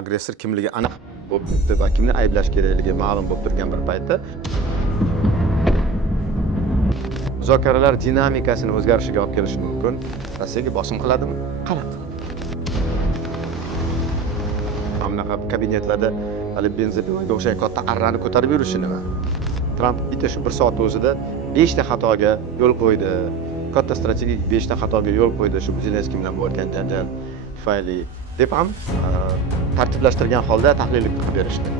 agressor kimligi aniq bo'lib turibdi va kimni ayblash kerakligi ma'lum bo'lib turgan bir paytda muzokaralar dinamikasini o'zgarishiga olib kelishi mumkin. Rossiyaga bosim qiladimi? Qarab. Bunaqa kabinetlarda hali benzopiyoga o'xshagan katta arrani ko'tarib yurishi nima? Tramp bitta shu bir soat o'zida 5 ta xatoga yo'l qo'ydi. Katta strategik 5 ta xatoga yo'l qo'ydi shu Zelenskiy bilan bo'lgan janjal tufayli deb ham tartiblashtirgan holda tahlil qilib berishdi.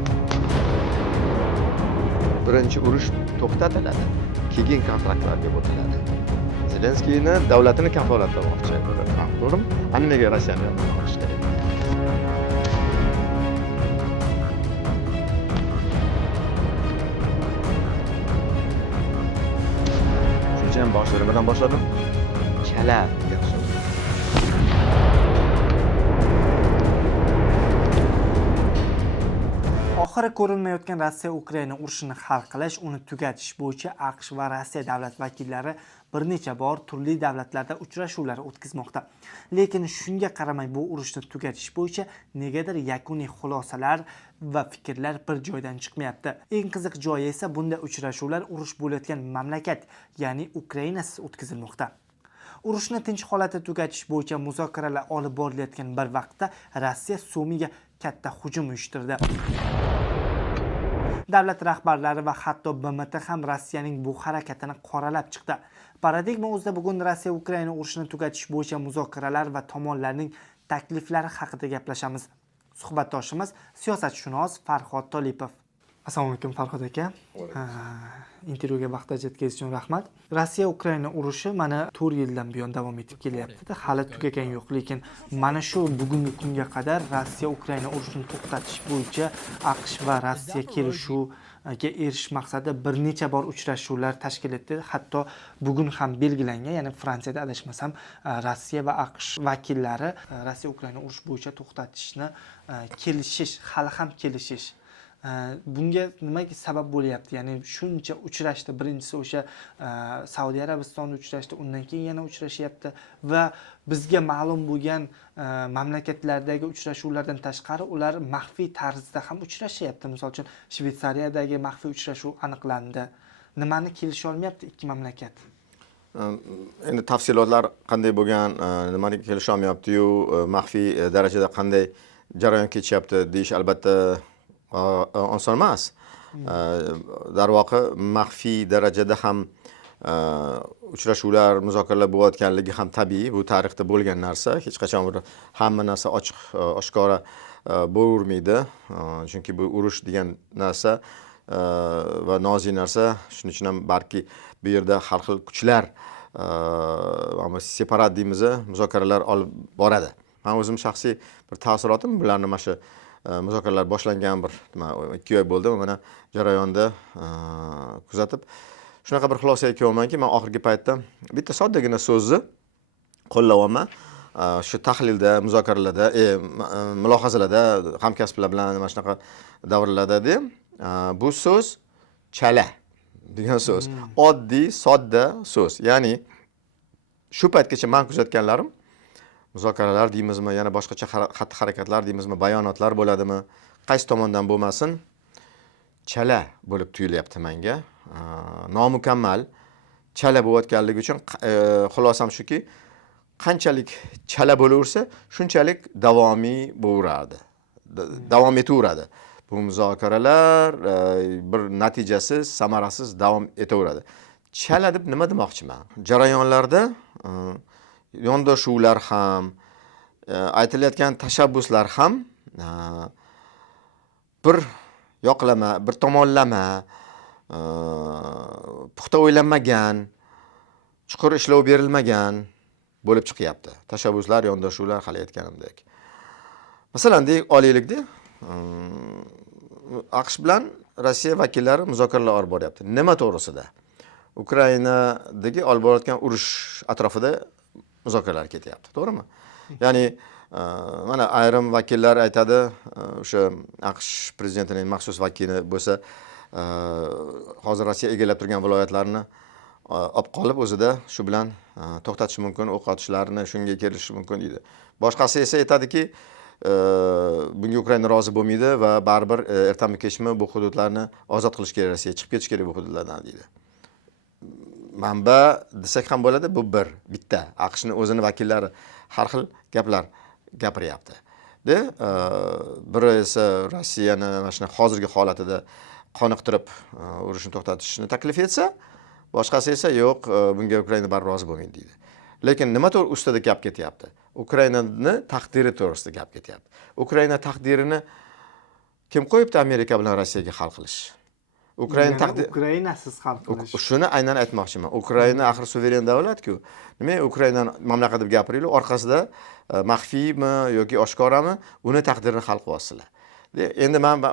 Birinchi urush to'xtatiladi, keyin kontraktlarga o'tiladi. Zelenskiyni davlatini kafolatlamoqchi Tramp, to'g'rimi? Ana nega Rossiyani yo'qotish kerak? Shunchayam boshlaridan boshladim. Chala degan so'z. Oxiri ko'rinmayotgan Rossiya-Ukraina urushini hal qilish, uni tugatish bo'yicha AQSh va Rossiya davlat vakillari bir necha bor turli davlatlarda uchrashuvlar o'tkazmoqda. Lekin shunga qaramay bu urushni tugatish bo'yicha negadir yakuniy xulosalar va fikrlar bir joydan chiqmayapti. Eng qiziq joyi esa bunday uchrashuvlar urush bo'layotgan mamlakat, ya'ni Ukrainasiz o'tkazilmoqda. Urushni tinch holatda tugatish bo'yicha muzokaralar olib borilayotgan bir vaqtda Rossiya Sumiga katta hujum uyushtirdi. Davlat rahbarlari va hatto BMT ham Rossiyaning bu harakatini qoralab chiqdi. Paradigma o'zida bugun Rossiya Ukraina urushini tugatish bo'yicha muzokaralar va tomonlarning takliflari haqida gaplashamiz. Suhbatdoshimiz siyosatshunos Farhod Tolipov. Assalomu alaykum Farhod aka. Intervyuga vaqt ajratganingiz uchun rahmat. Rossiya Ukraina urushi mana 4 yildan buyon davom etib kelyapti. Hali tugagani yo'q, lekin mana shu bugungi kunga qadar Rossiya Ukraina urushini to'xtatish bo'yicha AQSh va Rossiya kelishuviga erishish maqsadida bir necha bor uchrashuvlar tashkil etdi. Hatto bugun ham belgilangan, ya'ni Fransiyada adashmasam, Rossiya va AQSh vakillari Rossiya Ukraina urush bo'yicha to'xtatishni kelishish, hali ham kelishish. Bunga nima sabab bo'lyapti? Ya'ni shuncha uchrashdi. Birinchisi o'sha Saudiya Arabistonda uchrashdi, undan keyin yana uchrashyapti va bizga ma'lum bo'lgan mamlakatlardagi uchrashuvlardan tashqari ular maxfiy tarzda ham uchrashyapti. Misol uchun Shveysariyadagi maxfiy uchrashuv aniqlandi. Nimani kelisha olmayapti ikki mamlakat? Endi tafsilotlar qanday bo'lgan, nimani kelisha olmayapti-yu, maxfiy darajada qanday jarayon kechyapti deyish albatta oson emas. Darvoqe maxfiy darajada ham uchrashuvlar, muzokaralar bo'layotganligi ham tabiiy, bu tarixda bo'lgan narsa. Hech qachon hamma narsa ochiq, oshkora bo'lavermaydi. Chunki bu urush degan narsa va nozik narsa, shuning uchun ham balki bu yerda har xil kuchlar, separat deymiz, muzokaralar olib boradi. Men o'zim shaxsiy bir taassurotim bularni mana shu muzokaralar boshlangan bir 2 oy bo'ldi, mana jarayonda kuzatib shunaqa bir xulosaga kelganmanki, men oxirgi paytda bitta soddagina so'zni qo'llayapman. Shu tahlilda, muzokaralarda, mulohazalarda hamkasblar bilan mana shunaqa davrlarda bu so'z chala degan so'z. Oddiy, sodda so'z. Ya'ni shu paytgacha men kuzatganlarim muzokaralar deymizmi, yana boshqacha xatti-harakatlar deymizmi, bayonotlar bo'ladimi, qaysi tomondan bo'lmasin, chala bo'lib tuyulyapti menga. Nomukammal chala bo'layotganligi uchun xulosam shuki, qanchalik chala bo'laversa, shunchalik davomiy bo'laveradi. Davom etaveradi. Bu muzokaralar bir natijasiz, samarasiz davom etaveradi. Chala deb nima demoqchiman? Jarayonlarda yondashuvlar ham, aytilayotgan tashabbuslar ham bir yoqlama, bir tomonlama, puxta o'ylanmagan, chuqur ishlov berilmagan bo'lib chiqyapti. Tashabbuslar, yondashuvlar hali aytganimdek. Masalan, olaylik-da, AQSh bilan Rossiya vakillari muzokaralar olib boryapti. Nima to'g'risida? Ukrainadagi olib borayotgan urush atrofida muzokaralar ketyapti, to'g'rimi? Ya'ni mana ayrim vakillar aytadi, o'sha AQSh prezidentining maxsus vakili bo'lsa, hozir Rossiya egallab turgan viloyatlarni olib qolib o'zida shu bilan to'xtatish mumkin, o'q otishlarni shunga kelishish mumkin deydi. Boshqasi esa aytadiki, bunga Ukraina rozi bo'lmaydi va baribir ertami kechmi bu hududlarni ozod qilish kerak, Rossiya chiqib ketish kerak bu hududlardan deydi. Manba desak ham bo'ladi, bu bitta AQShning o'zini vakillari har xil gaplar gapiryapti. Biri esa Rossiyani mana shuna hozirgi holatida qoniqtirib urushni to'xtatishni taklif etsa, boshqasi esa yo'q, bunga Ukraina baribir rozi bo'lmaydi deydi. Lekin nima ustida gap ketyapti? Ukrainani taqdiri to'g'risida gap ketyapti. Ukraina taqdirini kim qo'yibdi Amerika bilan Rossiyaga hal qilish? Ukrainasiz hal qilish. Shuni aynan aytmoqchiman. Ukraina axir suveren davlat-ku. Nima Ukraina mamlakat deb gapiringlar, orqasida maxfiymi yoki oshkorami uni taqdirini hal qilyapsizlar. Endi men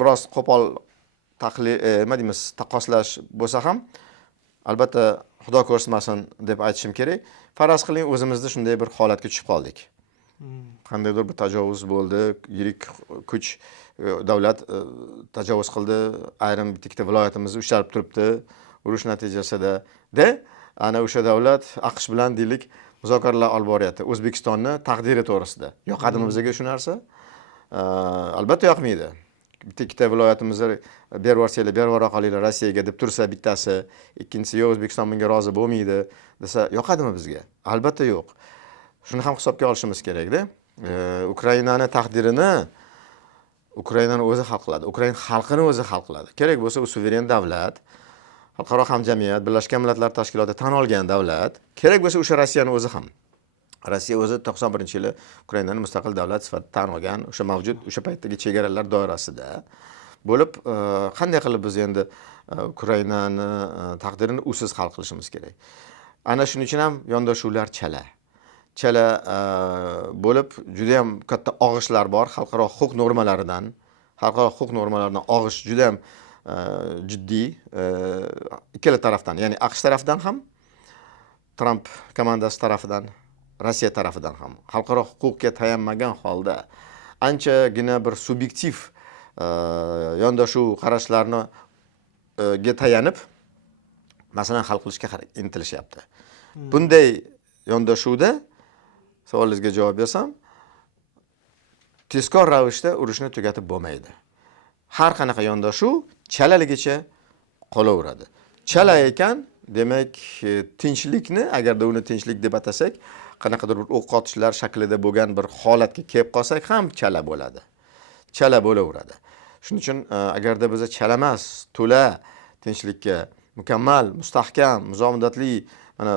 biroz qo'pol nima deymiz, taqqoslash bo'lsa ham, albatta Xudo ko'rsatmasin deb aytishim kerak. Faraz qiling, o'zimizda shunday bir holatga tushib qoldik. Qandaydir bir tajovuz bo'ldi, yirik kuch davlat tajovuz qildi, ayrim bitta viloyatimizni ushlab turibdi urush natijasida. Ana o'sha davlat AQSh bilan deylik muzokaralar olib boryapti O'zbekistonni taqdiri to'g'risida. Yoqadimi bizga shu narsa? Albatta yoqmaydi. Bitta viloyatimizni berib yuborsanglar, berib yubora qolinglar Rossiyaga deb tursa bittasi, ikkinchisi yo'q, O'zbekiston bunga rozi bo'lmaydi desa, yoqadimi bizga? Albatta yo'q. Shuni ham hisobga olishimiz kerak-da. Ukrainani taqdirini Ukrainani o'zi hal qiladi. Ukraina xalqini o'zi hal qiladi. Kerak bo'lsa, u suveren davlat, xalqaro hamjamiyat, Birlashgan Millatlar Tashkiloti tan olgan davlat, kerak bo'lsa o'sha Rossiyani o'zi ham. Rossiya o'zi 91-yili Ukrainani mustaqil davlat sifatida tan olgan, o'sha mavjud o'sha paytdagi chegaralar doirasida bo'lib, qanday qilib biz endi Ukrainani taqdirini usiz hal qilishimiz kerak. Ana shuning uchun ham yondashuvlar chala bo'lib, juda ham katta og'ishlar bor xalqaro huquq normalaridan. Xalqaro huquq normalaridan og'ish juda ham jiddiy ikkala tarafdan, ya'ni AQSh tarafidan ham, Trump komandasi tarafidan, Rossiya tarafidan ham xalqaro huquqqa tayanmagan holda anchagina bir subyektiv yondashuv qarashlarni ga tayanib masalan hal qilishga intilishyapti. Bunday yondashuvda savolingizga javob bersam, tezkor ravishda urushni tugatib bo'lmaydi. Har qanaqa yondashuv chalaligicha qolaveradi. Chala ekan, demak, tinchlikni, agarda uni tinchlik deb atasak, qanaqadir bir o'q otishlar shaklida bo'lgan bir holatga kelib qolsak ham chala bo'ladi. Chala bo'laveradi. Shuning uchun agarda biz chala emas, to'la tinchlikka, mukammal, mustahkam, uzoq muddatli, mana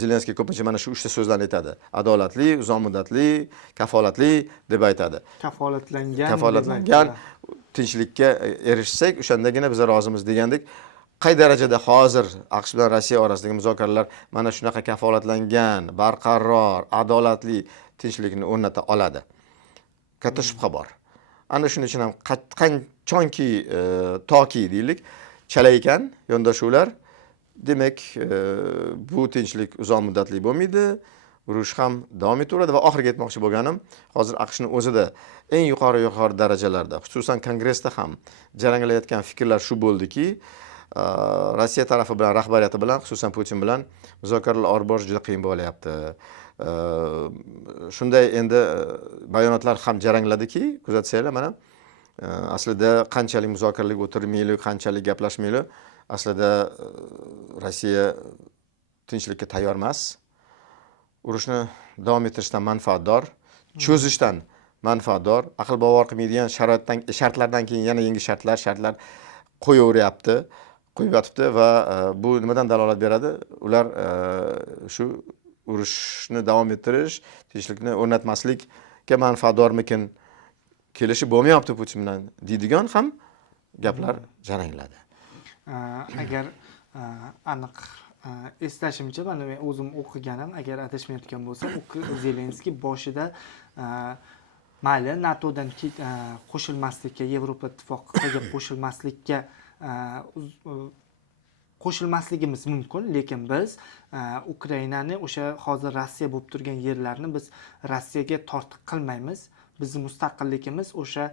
Zelenskiy ko'pincha mana shu 3 ta so'zlarni aytadi. Adolatli, uzoq muddatli, kafolatli deb aytadi. Kafolatlangan tinchlikka erishsak, o'shandagina biz rozimiz degandek. Qay darajada hozir AQSh bilan Rossiya orasidagi muzokaralar mana shunaqa kafolatlangan, barqaror, adolatli tinchlikni o'rnata oladi? Katta shubha bor. Ana shuning uchun ham qanchonki toki deylik, chala ekan yondashuvlar, demak, bu tinchlik uzoq muddatli bo'lmaydi, urush ham davom etaveradi va oxirgi aytmoqchi bo'lganim, hozir AQShning o'zida eng yuqori darajalarda, xususan kongressda ham jaranglayotgan fikrlar shu bo'ldiki, Rossiya tarafi bilan, rahbariyati bilan, xususan Putin bilan muzokaralar olib borish juda qiyin bo'lyapti. Shunday endi bayonotlar ham jarangladiki, kuzatsanglar, mana aslida qanchalik muzokaralarga o'tirmaylik, qanchalik gaplashmaylik, aslida Rossiya tinchlikka tayyor emas. Urushni davom ettirishdan manfaatdor, cho'zishdan manfaatdor, aql bovar qilmaydigan shartlardan keyin yana yangi shartlar qo'yaveryapti, qo'yib yotibdi va bu nimadan dalolat beradi? Ular shu urushni davom ettirish, tinchlikni o'rnatmaslikka manfaatdormikin, kelishi bo'lmayapti Putin bilan deydigan ham gaplar jarangladi. Agar aniq eslashimcha, mana men o'zim o'qiganim, agar adashmayotgan bo'lsam, Zelenskiy boshida mayli NATOdan qo'shilmaslikka, Yevropa ittifoqiga qo'shilmasligimiz mumkin, lekin biz Ukrainani o'sha hozir Rossiya bo'lib turgan yerlarni biz Rossiyaga tortiq qilmaymiz. Bizning mustaqilligimiz o'sha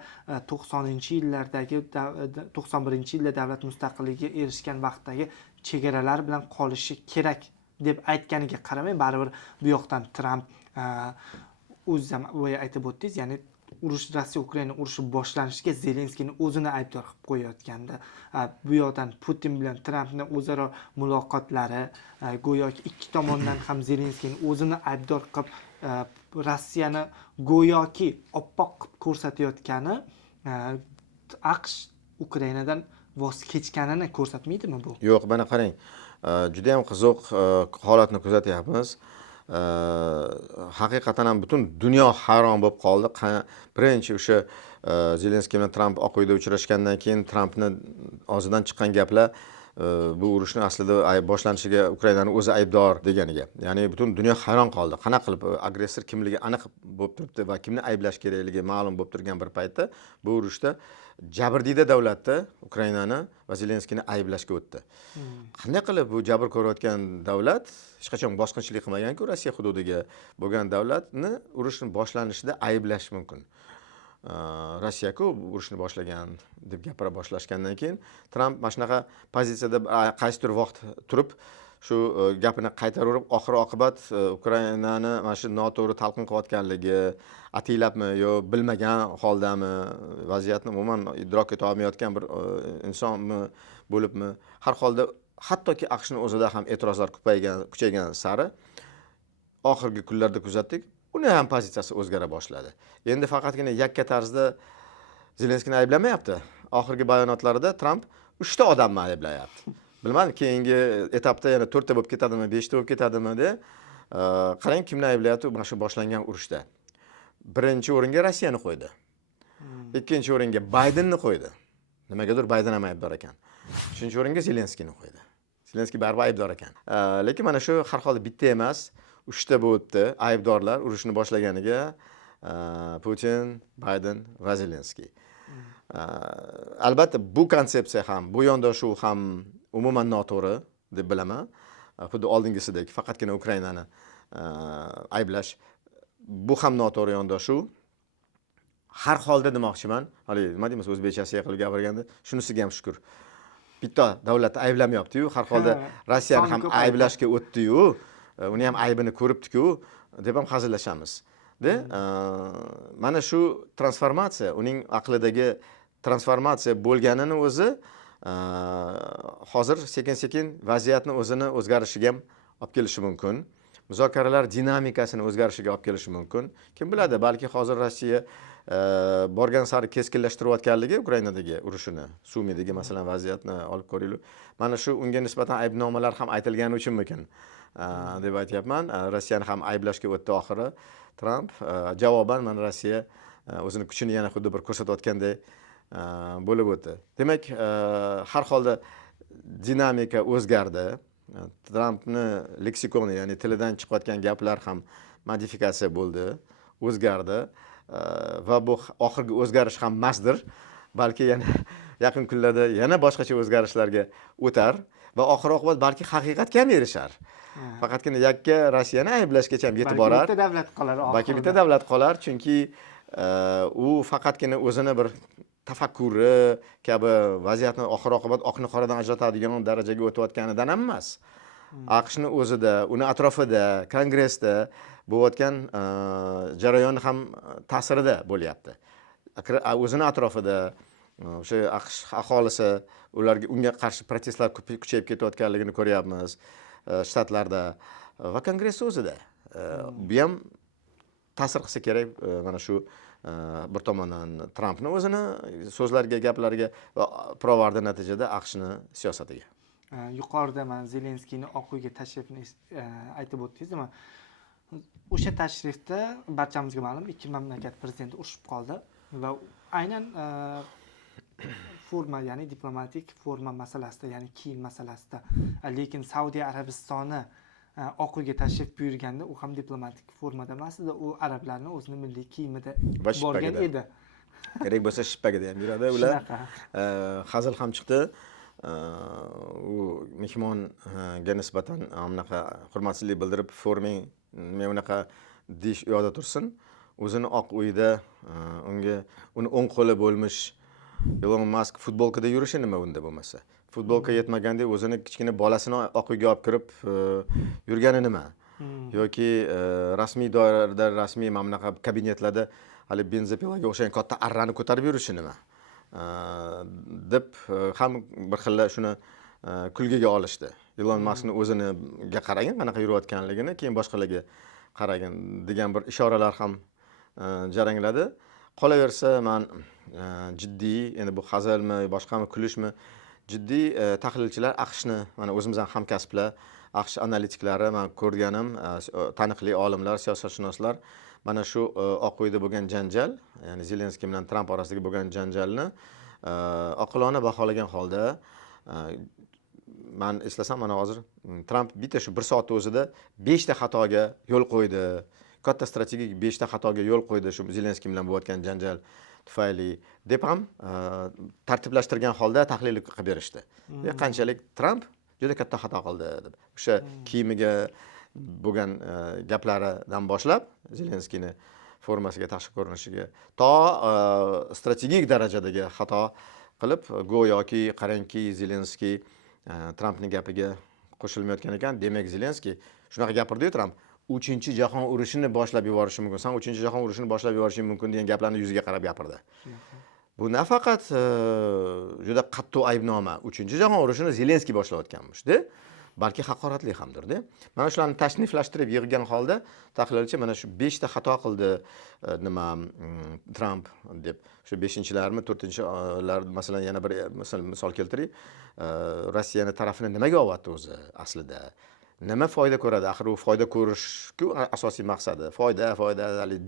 90-yillardagi 91-yilda davlat mustaqilligiga erishgan vaqtdagi chegaralar bilan qolishi kerak deb aytganiga qaramay, baribir bu yoqdan Trump o'zingiz ham boya aytib o'tdingiz, ya'ni Rossiya Ukraina urushi boshlanishiga Zelenskiyni o'zini aybdor qilib qo'yayotganda, bu yoqdan Putin bilan Trampning o'zaro muloqotlari, go'yoki ikki tomondan ham Zelenskiyni o'zini aybdor qilib Rossiyani go'yoki oppoq qilib ko'rsatayotgani AQSh Ukrainadan voz kechganini ko'rsatmaydimi bu? Yo'q, mana qarang. Juda ham qiziq holatni kuzatyapmiz. Haqiqatan ham butun dunyo hayron bo'lib qoldi. Birinchi o'sha Zelenskiy bilan Tramp Oq uyda uchrashgandan keyin Trampni og'zidan chiqqan gaplar bu urushni aslida boshlanishiga Ukrainaning o'zi aybdor deganiga. Ya'ni butun dunyo hayron qoldi. Qanaqa qilib agressor kimligi aniq bo'lib turibdi va kimni ayblash kerakligi ma'lum bo'lib turgan bir paytda bu urushda jabrdiyda davlatda Ukrainani va Zelenskiyni ayblashga o'tdi. Qanday qilib bu jabr ko'rayotgan davlat hech qachon bosqinchilik qilmagan-ku Rossiya hududiga bo'lgan davlatni urushni boshlanishida ayblash mumkin. Rossiya-ku urushni boshlagan deb gapira boshlashgandan keyin Tramp mana shunaqa pozitsiyada qaysidir vaqt turib shu gapini qaytaraverib oxir-oqibat Ukrainani mana shu noto'g'ri talqin qilayotganligi, ataylabmi yo bilmagan holdami, vaziyatni umuman idrok eta olmayotgan bir insonmi bo'libmi, har holda hattoki AQShning o'zida ham e'tirozlar kuchaygan sari oxirgi kunlarda kuzatdik, uni ham pozitsiyasi o'zgara boshladi. Endi faqatgina yakka tarzda Zelenskiyni ayblamayapti. Oxirgi bayonotlarida Tramp 3 ta odamni ayblayapti. Bilmadim, keyingi etapda yana 4 ta bo'lib ketadimi, 5 ta bo'lib ketadimi de. Qarang kimni ayblayapti mana shu boshlangan urushda. Birinchi o'ringa Rossiyani qo'ydi. Ikkinchi o'ringa Baydenni qo'ydi. Nimagadir Bayden ham aybdor ekan. Uchinchi o'ringa Zelenskiyni qo'ydi. Zelenskiy baribir aybdor ekan. Lekin mana shu har holda bitta emas, 3 ta bo'libdi aybdorlar urushni boshlaganiga Putin, Bayden va Zelenskiy. Albatta bu konsepsiya ham, bu yondashuv ham umuman noto'g'ri deb bilaman. Xuddi oldingisidek faqatgina Ukrainani ayblash bu ham noto'g'ri yondashuv. Har holda demoqchiman, hali nima deymiz o'zbekchasiga qilib gapirganda, shunisiga ham shukr. Bitta davlat ayblamayapti-yu, har holda Rossiyani ham ayblashga o'tdi-yu, uni ham aybini ko'ribdi-ku deb ham hazillashamiz. Mana shu transformatsiya, uning aqlidagi transformatsiya bo'lganini o'zi hozir sekin-sekin vaziyatni o'zini o'zgarishiga ham olib kelishi mumkin. Muzokaralar dinamikasini o'zgarishiga olib kelishi mumkin. Kim biladi, balki hozir Rossiya borgan sari keskinlashtirayotganligi Ukrainadagi urushini, Sumidagi masalan vaziyatni olib ko'raylik. Mana shu unga nisbatan aybnomalar ham aytilgani uchunmikin deb aytyapman. Rossiyani ham ayblashga o'tdi oxiri Tramp. Javoban mana Rossiya o'zini kuchini yana xuddi bir ko'rsatayotganday bo'lib o'tdi. Demak, har holda dinamika o'zgardi. Trampni leksikoni, ya'ni tilidan chiqayotgan gaplar ham modifikatsiya bo'ldi, o'zgardi va bu oxirgi o'zgarish ham emasdir. Balki yana yaqin kunlarda yana boshqacha o'zgarishlarga o'tar va oxir-oqibat balki haqiqatga ham erishar. Faqatgina yakka Rossiyani ayblashgacha ham yetib borar. Bitta davlat qolar. Balki bitta davlat qolar, chunki u faqatgina o'zini bir tafakkuri kabi vaziyatni oxir-oqibat oqni qoradan ajratadigan darajaga o'tayotganidan ham emas. AQShning o'zida, uni atrofida, kongressda bo'layotgan jarayon ham ta'sirida bo'lyapti. O'zini atrofida o'sha AQSh aholisi unga qarshi protestlar kuchayib ketayotganligini ko'ryapmiz shtatlarda va kongress o'zida. Bu ham ta'sir qilsa kerak mana shu bir tomondan Trampni o'zini so'zlariga, gaplariga va pirovarda natijada AQShni siyosatiga. Yuqorida men Zelenskiyni Oq uyga tashrifini aytib o'tdingiz. O'sha tashrifda barchamizga ma'lum, ikki mamlakat prezidenti urushib qoldi va aynan forma, ya'ni diplomatik forma masalasida, ya'ni kiyim masalasida. Lekin Saudiya Arabistoni Oq uyga tashrif buyurganda u ham diplomatik formada emas edi, u arablarning o'zini milliy kiyimida borgan edi. Kerak bo'lsa shippagida ham yuradi ular. Hazil ham chiqdi. U mehmonga nisbatan bunaqa hurmatsizlik bildirib, forming nima unaqa deyish u yoqda tursin. O'zini Oq uyda uni o'ng qo'li bo'lmish Elon Musk futbolkada yurishi nima unda bo'lmasa? Futbolka yetmaganda o'zini kichkina bolasini Oq uyga olib kirib yurgani nima? yoki rasmiy doiralarda, rasmiy mana bunaqa kabinetlarda hali benzopilaga o'xshagan katta arrani ko'tarib yurishi nima deb ham bir xil shuni kulgiga olishdi. Elon Muskni o'ziniga qaragin, qanaqa yurayotganligini, keyin boshqalarga qaragin degan bir ishoralar ham jarangladi. Qolaversa, men jiddiy, endi bu hazilmi, boshqami, kulishmi, jiddiy tahlilchilar AQShni, mana o'zimizdan hamkasblar, AQSh analitiklari, men ko'rganim, taniqli olimlar, siyosatshunoslar mana shu Oq uyda bo'lgan janjal, ya'ni Zelenskiy bilan Tramp orasidagi bo'lgan janjalni oqilona baholagan holda, men eslasam, mana hozir Tramp bitta shu 1 soat o'zida 5 ta xatoga yo'l qo'ydi. Katta strategik 5 ta xatoga yo'l qo'ydi shu Zelenskiy bilan bo'layotgan janjal tufayli deb ham tartiblashtirgan holda tahlil qilib berishdi. Qanchalik Tramp juda katta xato qildi deb. O'sha kiyimiga bo'lgan gaplaridan boshlab, Zelenskiyni formasiga, tashqi ko'rinishiga to strategik darajadagi xato qilib, go'yoki qarangki Zelenskiy Trampning gapiga qo'shilmayotgan ekan. Demak, Zelenskiy shunaqa gapirdi-yu, Tramp 3-jahon urushini boshlab yuborishi mumkin. Sen 3-jahon urushini boshlab yuborishing mumkin degan gaplarni yuziga qarab gapirdi. Bu nafaqat juda qattiq aybnoma, 3-jahon urushini Zelenskiy boshlayotganmish-da, balki haqoratli hamdir-da. Mana shularni tasniflashtirib yig'gan holda tahlilchi mana shu 5 ta xato qildi Tramp deb. Shu 5-larmi, 4-lar, masalan, yana bir misol keltiray. Rossiyani tarafini nimaga olyapti o'zi aslida? Nima foyda ko'radi? Axir u foyda ko'rish-ku asosiy maqsadi. Foyda,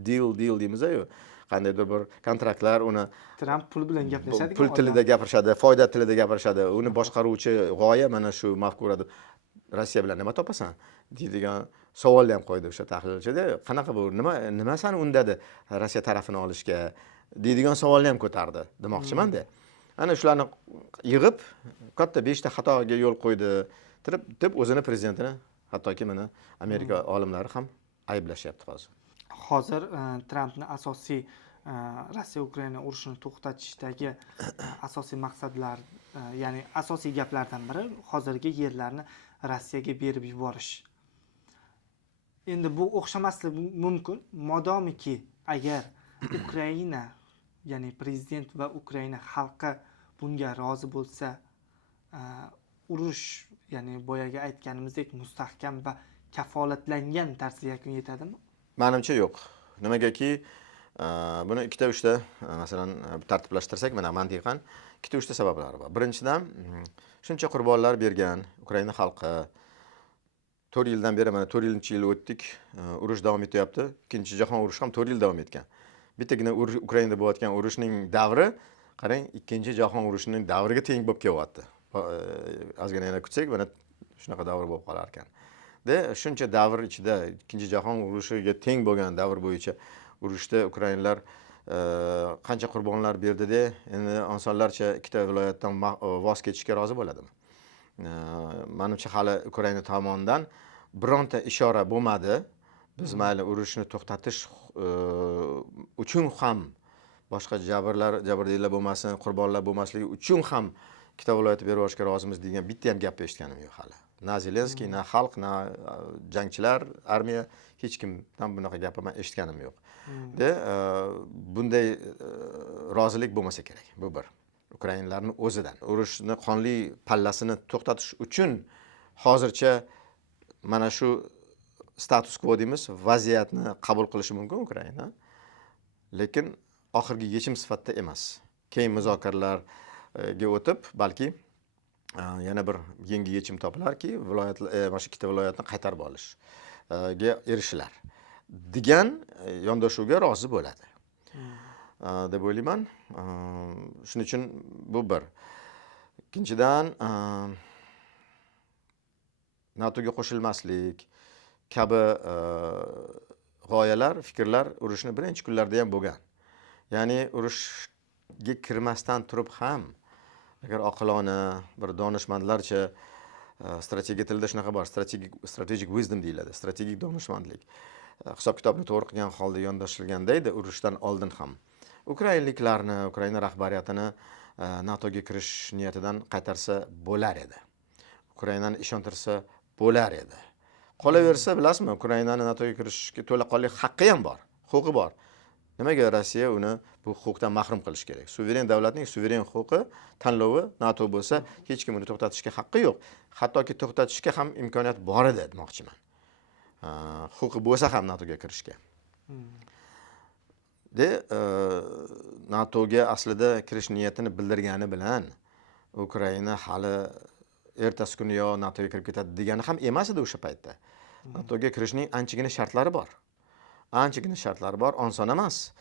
deal deymiz-ku. Qandaydir bir kontraktlar, uni Tramp pul bilan gaplashadi. Pul tilida gapirishadi, foyda tilida gapirishadi. Uni boshqaruvchi g'oya mana shu mafkurada. Rossiya bilan nima topasan deydigan savolni ham qo'ydi o'sha tahlilchida. Qanaqa bu? Nima sani undadi Rossiya tarafini olishga deydigan savolni ham ko'tardi demoqchiman-da. Ana shularni yig'ib katta 5 ta xatoga yo'l qo'ydi deb o'zini prezidentini, hattoki mana Amerika olimlari ham ayblashyapti hozir. Hozir Trampning asosiy Rossiya-Ukraina urushini to'xtatishdagi asosiy maqsadlar, ya'ni asosiy gaplardan biri hozirgi yerlarni Rossiyaga berib yuborish. Endi bu o'xshamasligi mumkin, modomiki agar Ukraina, ya'ni prezident va Ukraina xalqi bunga rozi bo'lsa, urush, ya'ni boyaga aytganimizdek mustahkam va kafolatlangan tarzda yakun yetadimi? Menimcha yo'q. Nimagaki buni 2-3 ta masalan tartiblashtirsak, mana mantiqan 2-3 ta sabablari bor. Birinchidan, shuncha qurbonlar bergan Ukraina xalqi 4 yildan beri, mana 4-yil o'tdik, urush davom etyapti. Ikkinchi jahon urushi ham 4 yil davom etgan. Bittagina Ukrainada bo'layotgan urushning davri, qarang, ikkinchi jahon urushining davriga teng bo'lib kelyapti. Ozgina yana kutsak, mana shunaqa davr bo'lib qolar ekan. Shuncha davr ichida ikkinchi jahon urushiga teng bo'lgan davr bo'yicha urushda ukrainlar qancha qurbonlar berdi-da, endi insonlarcha ikkita viloyatdan voz kechishga rozi bo'ladimi? Menimcha hali Ukraina tomonidan bironta ishora bo'lmadi. Biz mayli urushni to'xtatish uchun ham boshqa jabrdiylar bo'lmasin, qurbonlar bo'lmasligi uchun ham ikkita viloyat berib yuborishga rozimiz degan bitta ham gap eshitganim yo'q hali. Na Zelenskiy, na xalq, na jangchilar, armiya hech kimdan bunaqa gapni men eshitganim yo'q. Bunday rozilik bo'lmasa kerak. Bu bir. Ukrainlarning o'zidan. Urushni qonli pallasini to'xtatish uchun hozircha mana shu status quo deymiz, vaziyatni qabul qilishi mumkin Ukraina. Lekin oxirgi yechim sifatida emas. Keyin muzokaralarga o'tib, balki yana bir yangi yechim topilarki, mana shu ikkita viloyatni qaytarib olishga erishilar degan yondashuvga rozi bo'ladi deb o'ylayman. Shuning uchun bu bir. Ikkinchidan, NATOga qo'shilmaslik kabi g'oyalar, fikrlar urushni birinchi kunlarda ham bo'lgan. Ya'ni urushga kirmasdan turib ham agar oqilona bir donishmandlarcha strategiya tilida shunaqa bor, strategic wisdom deyiladi, strategik donishmandlik. Hisob kitobni to'g'ri qilgan holda yondashilganda edi urushdan oldin ham. Ukrainaliklarni, Ukraina rahbariyatini NATOga kirish niyatidan qaytarsa bo'lar edi. Ukrainani ishontirsa bo'lar edi. Qolaversa, bilasizmi, Ukrainani NATOga kirishga to'laqonli haqqi ham bor, huquqi bor. Nimaga Rossiya uni bu huquqdan mahrum qilish kerak? Suveren davlatning suveren huquqi, tanlovi NATO bo'lsa, hech kim uni to'xtatishga haqqi yo'q. Hattoki to'xtatishga ham imkoniyat bor edi demoqchiman. Huquqi bo'lsa ham NATOga kirishga. NATOga aslida kirish niyatini bildirgani bilan Ukraina hali ertasi kuni yo NATOga kirib ketadi degani ham emas edi o'sha paytda. NATOga kirishning anchagina shartlari bor. Anchagina shartlari bor, oson emas.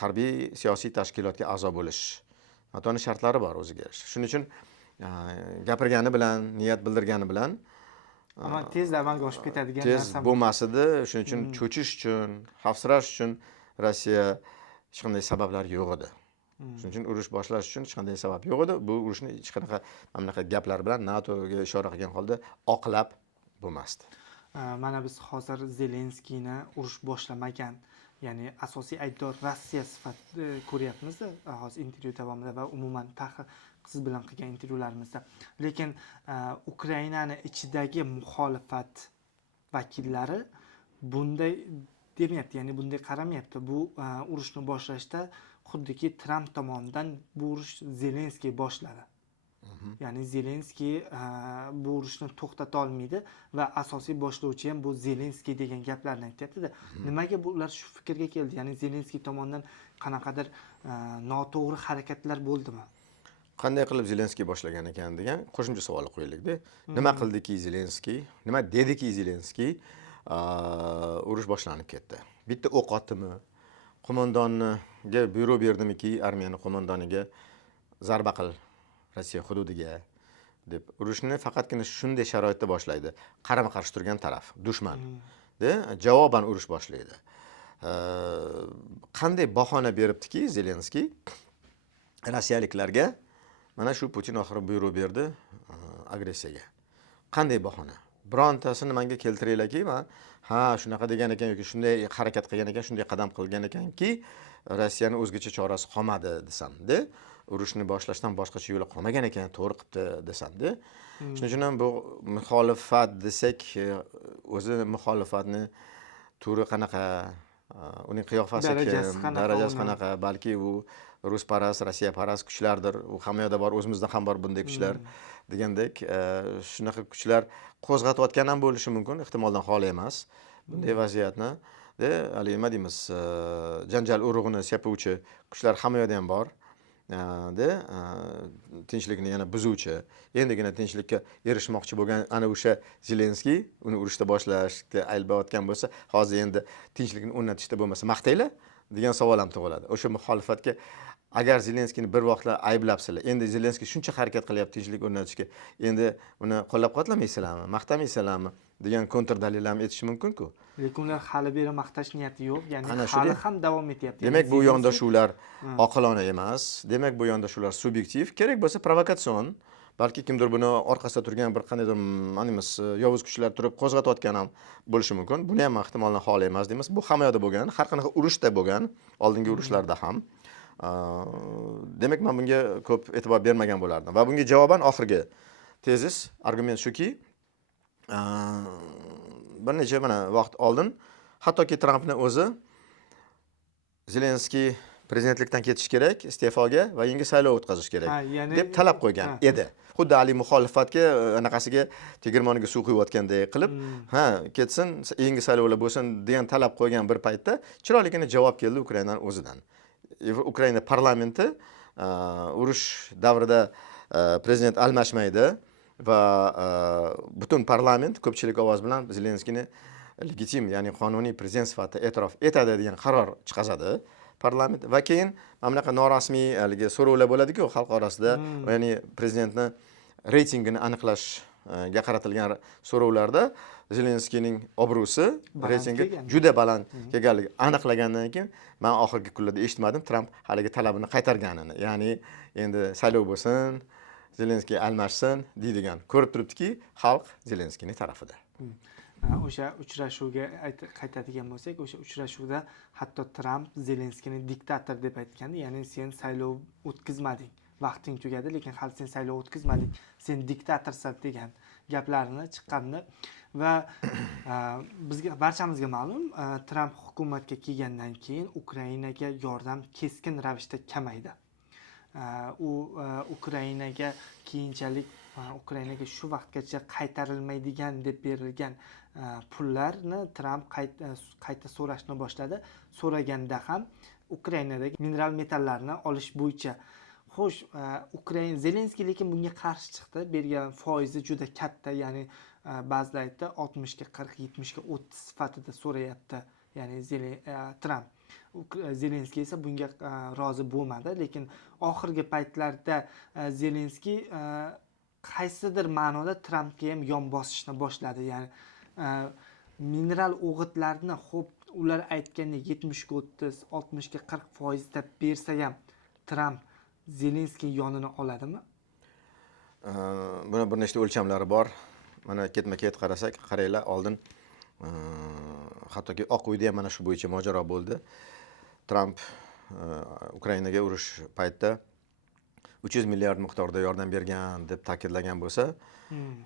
Harbiy siyosiy tashkilotga a'zo bo'lish. NATOning shartlari bor o'ziga yarasha. Shuning uchun gapirgani bilan, niyat bildirgani bilan ammo tezda amalga oshib ketadigan tez narsa bo'lmas edi. Shuning uchun cho'chish uchun, xavfsirash uchun Rossiya hech qanday sabablar yo'q edi. Shuning uchun urush boshlash uchun hech qanday sabab yo'q edi. Bu urushni hech qanaqa mamlakat gaplar bilan NATOga ishora qilgan holda oqlab bo'lmasdi. Mana biz hozir Zelenskiyni urush boshlamagan, ya'ni asosiy aybdor Rossiya sifatida ko'ryapmiz hozir intervyu davomida va umuman siz bilan qilgan intervyularimizda. Lekin Ukrainani ichidagi muxolifat vakillari bunday demayapti, ya'ni bunday qaramayapti. Bu urushni boshlashda xuddiki Tramp tomonidan bu urush Zelenskiy boshladi. Ya'ni Zelenskiy bu urushni to'xtata olmaydi va asosiy boshlovchi ham bu Zelenskiy degan gaplarni aytyapti-da. Nimaga ular shu fikrga keldi? Ya'ni Zelenskiy tomonidan qanaqadir noto'g'ri harakatlar bo'ldimi? Qanday qilib Zelenskiy boshlagan ekan degan qo'shimcha savol qo'yaylik-da. Nima qildiki Zelenskiy? Nima dediki Zelenskiy? Urush boshlanib ketdi. Bitta o'q otdimi? Qo'mondoniga buyruq berdimiki, armiyaning qo'mondoniga zarba qil Rossiya hududiga deb urushni faqatgina shunday sharoitda boshlaydi. Qarama-qarshi turgan taraf, dushman. Javoban urush boshlaydi. Qanday bahona beribdiki Zelenskiy rossiyaliklarga mana shu Putin oxiri buyruq berdi agressiyaga. Qanday bahona? Birontasini menga keltiringlarki, men shunaqa degan ekan yoki shunday harakat qilgan ekan, shunday qadam qilgan ekanki, Rossiyani o'zgacha chorasi qolmadi desam-da, urushni boshlashdan boshqacha yo'li qolmagan ekan, to'g'ri qilibdi desam-da. Shuning uchun ham bu muxolifat desak, o'zi muxolifatni turi qanaqa, uning qiyofasi kim, darajasi qanaqa, balki u rusparast, Rossiyaparast kuchlardir. U hamma yoqda bor, o'zimizda ham bor bunday kuchlar degandek, shunaqa kuchlar qo'zg'atayotgan ham bo'lishi mumkin, ehtimoldan xoli emas. Bunday vaziyatni hali nima deymiz, janjal urug'ini sepuvchi kuchlar hamma yoqda ham bor. Tinchlikni yana buzuvchi, endigina tinchlikka erishmoqchi bo'lgan ana o'sha Zelenskiy uni urushda boshlashga ayblayotgan bo'lsa, hozir endi tinchlikni o'rnatishda bo'lmasa maqtaylar degan savol ham tug'iladi. O'sha muxolifatga agar Zelenskiyni bir vaqtlar ayblabsizlar, endi Zelenskiy shuncha harakat qilyapti tinchlik o'rnatishga, endi uni qo'llab-quvvatlamaysizlarmi, maqtamaysizlarmi degan kontrdalil ham etishi mumkin-ku. Lekin ular hali beri maqtash niyati yo'q, ya'ni hali ham davom etyapti. Demak, bu yondashuvlar oqilona emas. Demak, bu yondashuvlar subyektiv, kerak bo'lsa provokatsion. Balki kimdir buni orqasida turgan bir qandaydir yovuz kuchlar turib qo'zg'atayotgan ham bo'lishi mumkin. Buni ham ehtimoldan xoli emas deymiz. Bu hamma yoqda bo'lgan, har qanaqa urushda bo'lgan, oldingi urushlarda ham. Demak, men bunga ko'p e'tibor bermagan bo'lardim. Va bunga javoban oxirgi tezis, argument shuki, bir necha vaqt oldin hattoki Trampni o'zi Zelenskiy prezidentlikdan ketish kerak, iste'foga va yangi saylov o'tkazish kerak deb talab qo'ygan edi. Xuddi ali muxolifatga anaqasiga tegirmoniga suv quyayotgandek qilib, ketsin, yangi saylovlar bo'lsin degan talab qo'ygan bir paytda chiroyligina javob keldi Ukrainaning o'zidan. Ukraina parlamenti urush davrida prezident almashmaydi va butun parlament ko'pchilik ovoz bilan Zelenskiyni legitim, ya'ni qonuniy prezident sifatida e'tirof etadi degan qaror chiqazadi parlament va keyin mamlaqa norasmiy haligi so'rovlar bo'ladi-ku xalq orasida, ya'ni prezidentni reytingini aniqlashga qaratilgan so'rovlarda Zelenskiyning obro'si reytingi juda baland kelganligi aniqlagandan keyin men oxirgi kunlarda eshitmadim Tramp haligi talabini qaytarganini. Ya'ni endi saylov bo'lsin, Zelenskiy almashsin deydigan. Ko'rib turibdiki, xalq Zelenskiyning tarafida. O'sha uchrashuvga qaytadigan bo'lsak, o'sha uchrashuvda hatto Tramp Zelenskiyni diktator deb aytgandi, ya'ni sen saylov o'tkazmading, vaqting tugadi, lekin hali sen saylov o'tkazmading, sen diktatorsan degan gaplarini chiqqanda va bizga barchamizga ma'lum, Tramp hukumatga kelgandan keyin Ukrainaga yordam keskin ravishda kamaydi. U Ukrainaga keyinchalik Ukrainaga shu vaqtgacha qaytarilmaydigan deb berilgan pullarni Tramp qayta so'rashni boshladi. So'raganda ham Ukrainadagi mineral metallarni olish bo'yicha. Xo'sh, Ukraina Zelenskiy lekin bunga qarshi chiqdi. Bergan foizi juda katta, ya'ni ba'zilar aytdi 60 ga 40, 70 ga 30 sifatida so'rayapti. Ya'ni Tramp. Zelenskiy esa bunga rozi bo'lmadi, lekin oxirgi paytlarda Zelenskiy qaysidir ma'noda Trampga ham yon bosishni boshladi. Ya'ni mineral o'g'itlarni ular aytgandek 70 ga 30, 60 ga 40% deb bersa ham Tramp Zelenskiy yonini oladimi? Buni bir nechta o'lchamlari bor. Mana ketma-ket qarasak, qaranglar, oldin hattoki Oq uyda ham mana shu bo'yicha mojaro bo'ldi. Tramp Ukrainaga urush paytida 300 milliard miqdorda yordam bergan deb ta'kidlagan bo'lsa,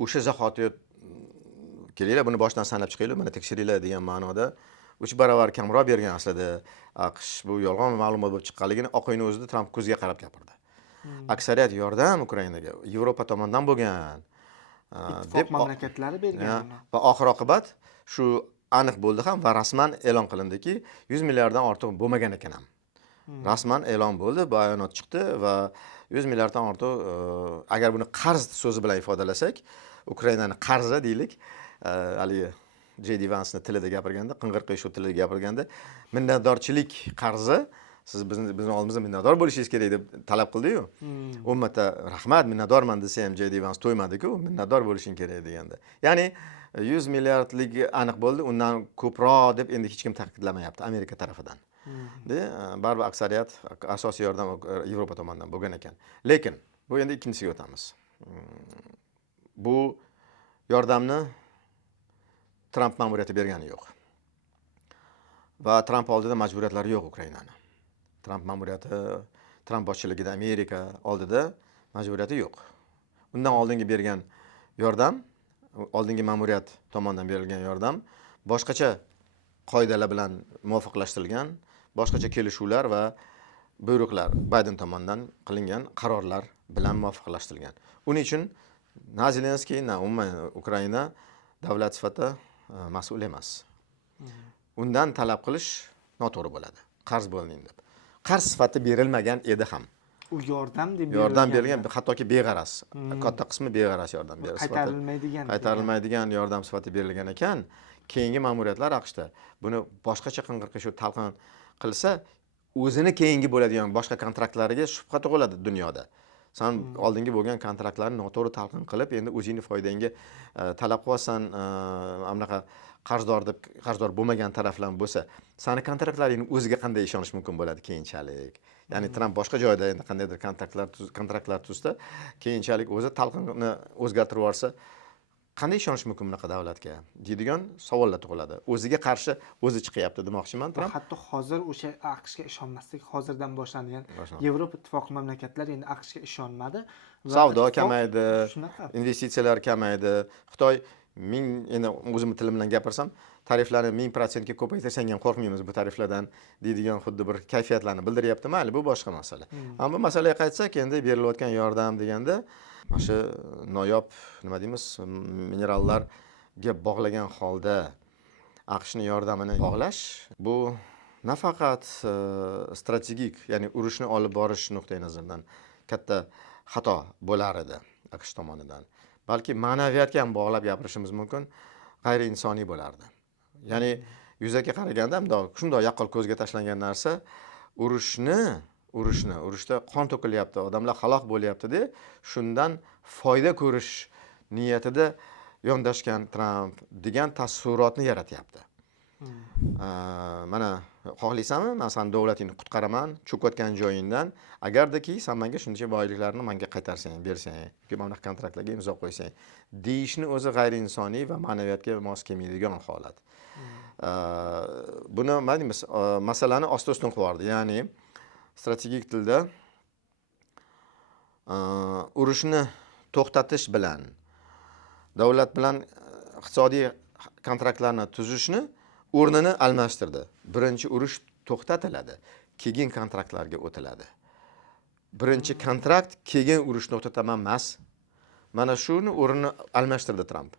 o'sha zahoti kelinglar buni boshdan sanab chiqaylik, mana tekshiringlar degan ma'noda 3 barobar kamroq bergan aslida. AQSh bu yolg'on ma'lumot bo'lib chiqqanligini Oq uyning o'zida Tramp ko'ziga qarab gapirdi. Aksariyat yordam Ukrainaga Yevropa tomonidan bo'lgan deb mamlakatlari bergan. Va oxir-oqibat shu aniq bo'ldi ham va rasman e'lon qilindiki, 100 milliarddan ortiq bo'lmagan ekan ham. Rasman e'lon bo'ldi, bayonot chiqdi va 100 milliarddan ortiq, agar buni qarz so'zi bilan ifodalasak, Ukrainaning qarzi deylik, haligi J.D. Vance'ning tilida gapirganda, qing'ir-qiyshuv tilida gapirganda, minnatdorchilik qarzi, siz bizni oldimizda minnatdor bo'lishingiz kerak deb talab qildi-yu. Ummatda rahmat, minnatdorman desa ham J.D. Vance to'ymadi-ku, minnatdor bo'lishing kerak deganda. Ya'ni 100 milliardligi aniq bo'ldi, undan ko'proq deb endi hech kim ta'kidlamayapti Amerika tarafidan. Baribir aksariyat asosiy yordam Yevropa tomonidan bo'lgan ekan. Lekin bu endi ikkinchisiga o'tamiz. Bu yordamni Tramp ma'muriyati bergani yo'q. Va Tramp oldida majburiyatlari yo'q Ukrainani. Tramp ma'muriyati, Tramp boshchiligida Amerika oldida majburiyati yo'q. Undan oldingi bergan yordam, oldingi ma'muriyat tomonidan berilgan yordam boshqacha qoidalar bilan muvofiqlashtirilgan, boshqacha kelishuvlar va buyruqlar Bayden tomonidan qilingan qarorlar bilan muvofiqlashtirilgan. Uning uchun na Zelenskiy, na umuman Ukraina davlat sifatida mas'ul emas. Undan talab qilish noto'g'ri bo'ladi. Qarz bo'lining deb. Qarz sifatida berilmagan edi ham. U yordam deb berilgan, hattoki beg'araz. Katta qismi beg'araz yordam qaytarilmaydigan. Qaytarilmaydigan yordam sifatida berilgan ekan, keyingi ma'muriyatlar AQShda buni boshqacha qing'ir-qiyshuv talqin qilsa, o'zini keyingi bo'ladigan boshqa kontraktlariga shubha tug'iladi dunyoda. Sen oldingi bo'lgan kontraktlarni noto'g'ri talqin qilib, endi o'zingni foydangga talab qilasan, anaqa qarzdor bo'lmagan taraflar bo'lsa, seni kontraktlaringning o'ziga qanday ishonish mumkin bo'ladi keyinchalik? Ya'ni Tramp boshqa joyda endi qandaydir kontraktlar tuzsa, keyinchalik o'zi talqinni o'zgartirib yuborsa, qanday ishonish mumkin bunaqa davlatga? deydigan savollar tug'iladi. O'ziga qarshi o'zi chiqyapti demoqchiman Tramp. Hatto hozir o'sha AQShga ishonmaslik hozirdan boshlangan. Yevropa ittifoqi mamlakatlari endi AQShga ishonmadi va savdo kamaydi, investitsiyalar kamaydi. Xitoy endi o'zim tilim bilan gapirsam, tariflarni 1000% ga ko'paytirsang ham qo'rqmaymiz bu tariflardan deydigan xuddi bir kayfiyatlarni bildiryapti. Mayli, bu boshqa masala. Ammo bu masalaga qaytsak, endi berilayotgan yordam deganda mana shu noyob, nima deymiz, minerallarga bog'lagan holda AQShning yordamini bog'lash, bu nafaqat strategik, ya'ni urushni olib borish nuqtai nazaridan katta xato bo'lar edi AQSh tomonidan. Balki ma'naviyatga ham bog'lab gapirishimiz mumkin, g'ayriinsoniy bo'lardi. Ya'ni yuzaki qaraganda shunday yaqqol ko'zga tashlangan narsa urushda qon to'kilyapti, odamlar halok bo'lyapti-da, shundan foyda ko'rish niyatida yondashgan Tramp degan taassurotni yaratyapti. Mana xohlaysanmi, men sen davlatingni qutqaraman, cho'kayotgan joyingdan, agardaki sen menga shuncha boyliklarni menga qaytarsang, bersang, yoki mana kontraktlarga imzo qo'ysang, deyishni o'zi g'ayriinsoniy va ma'naviyatga mos kelmaydigan holat. Buni nima deymiz, masalani osta-ustun qilardi. Ya'ni strategik tilda urushni to'xtatish bilan davlat bilan iqtisodiy kontraktlarni tuzishni o'rnini almashtirdi. Birinchi urush to'xtatiladi, keyin kontraktlarga o'tiladi. Birinchi kontrakt, keyin urushni to'xtataman emas. Mana shuni o'rnini almashtirdi Tramp.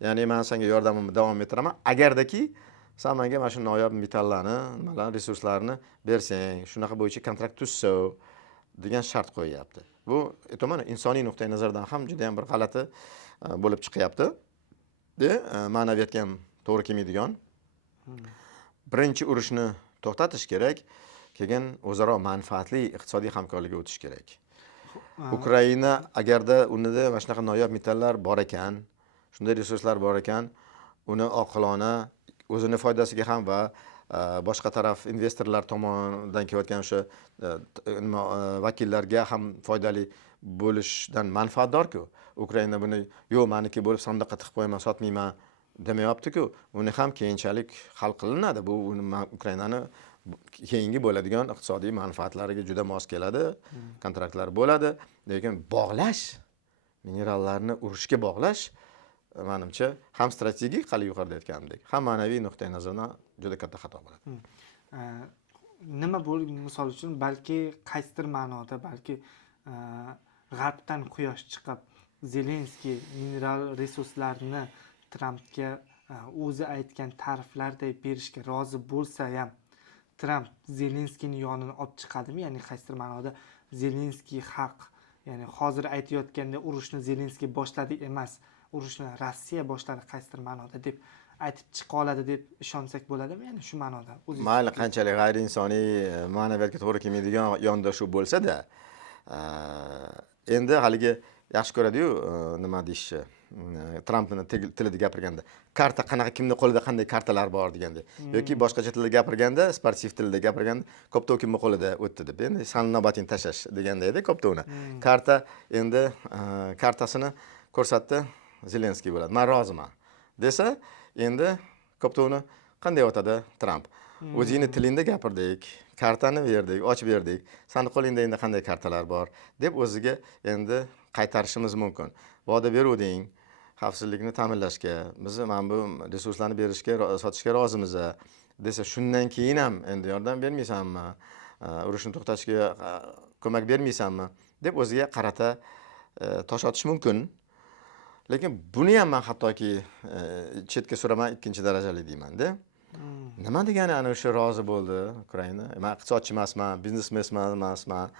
Ya'ni men senga yordamimni davom ettiraman, agardaki sen menga mana shu noyob metallarni, nimalarni, resurslarni bersang, shunaqa bo'yicha kontrakt tuzsa degan shart qo'yyapti. Bu aytaman, insoniy nuqtai nazardan ham juda ham bir g'alati bo'lib chiqyapti. Ma'naviyatga ham to'g'ri kelmaydigan. Birinchi urushni to'xtatish kerak, keyin o'zaro manfaatli iqtisodiy hamkorlikka o'tish kerak. Ukraina agarda unida mana shunaqa noyob metallar bor ekan, shunday resurslar bor ekan, uni oqilona o'zini foydasiga ham va boshqa taraf investorlar tomonidan kelayotgan o'sha vakillarga ham foydali bo'lishdan manfaatdor-ku. Ukraina buni yo'q, meniki bo'lib sandiqqa tiqib qo'yaman, sotmayman demayapti-ku. Uni ham keyinchalik hal qilinadi. Bu Ukrainani keyingi bo'ladigan iqtisodiy manfaatlariga juda mos keladi. Kontraktlar bo'ladi, lekin bog'lash, minerallarni urushga bog'lash menimcha ham strategik, hali yuqorida aytganimdek, ham ma'naviy nuqtai nazardan juda katta xato bo'ladi. Nima bo'lib, misol uchun, balki qaysidir ma'noda, balki g'arbdan quyosh chiqib, Zelenskiy mineral resurslarni Trampga o'zi aytgan ta'riflarday berishga rozi bo'lsa ham, Tramp Zelenskiyning yonini olib chiqadimi? Ya'ni qaysidir ma'noda Zelenskiy haq, ya'ni hozir aytayotganda urushni Zelenskiy boshladi emas, urushni Rossiya boshladi qaysidir ma'noda deb aytib chiqa oladi deb ishonsak bo'ladimi? Ya'ni shu ma'noda. Mayli qanchalik g'ayriinsoniy, ma'naviyatga to'g'ri kelmaydigan yondashuv bo'lsa-da, endi haligi yaxshi ko'radi-yu, nima deyishni, Trampning tilida gapirganda, karta qanaqa, kimning qo'lida qanday kartalar bor deganda, yoki boshqacha tilda gapirganda, sportiv tilda gapirganda, Koptov kimning qo'lida o'tdi deb, endi san navbatingni tashlash deganda edi Koptovni. Karta endi kartasini ko'rsatdi, Zelenskiy bo'ladi. Men roziman desa, endi Koptovni qanday o'tadi Tramp? O'zingni tilingda gapirdik, kartani berdik, ochib berdik. Sani qo'lingda endi qanday kartalar bor deb o'ziga endi qaytarishimiz mumkin. Va'da beruvding, xavfsizlikni ta'minlashga, biz mana bu resurslarni berishga, sotishga rozimiz desa, shundan keyin ham endi yordam bermaysanmi? Urushni to'xtatishga ko'mak bermaysanmi deb o'ziga qarata tosh otish mumkin. Lekin buni ham men hattoki chetga suraman, ikkinchi darajali deyman-da. Nima degani ana o'sha rozi bo'ldi Ukraina? Men iqtisodchi emasman, biznesmen emasman.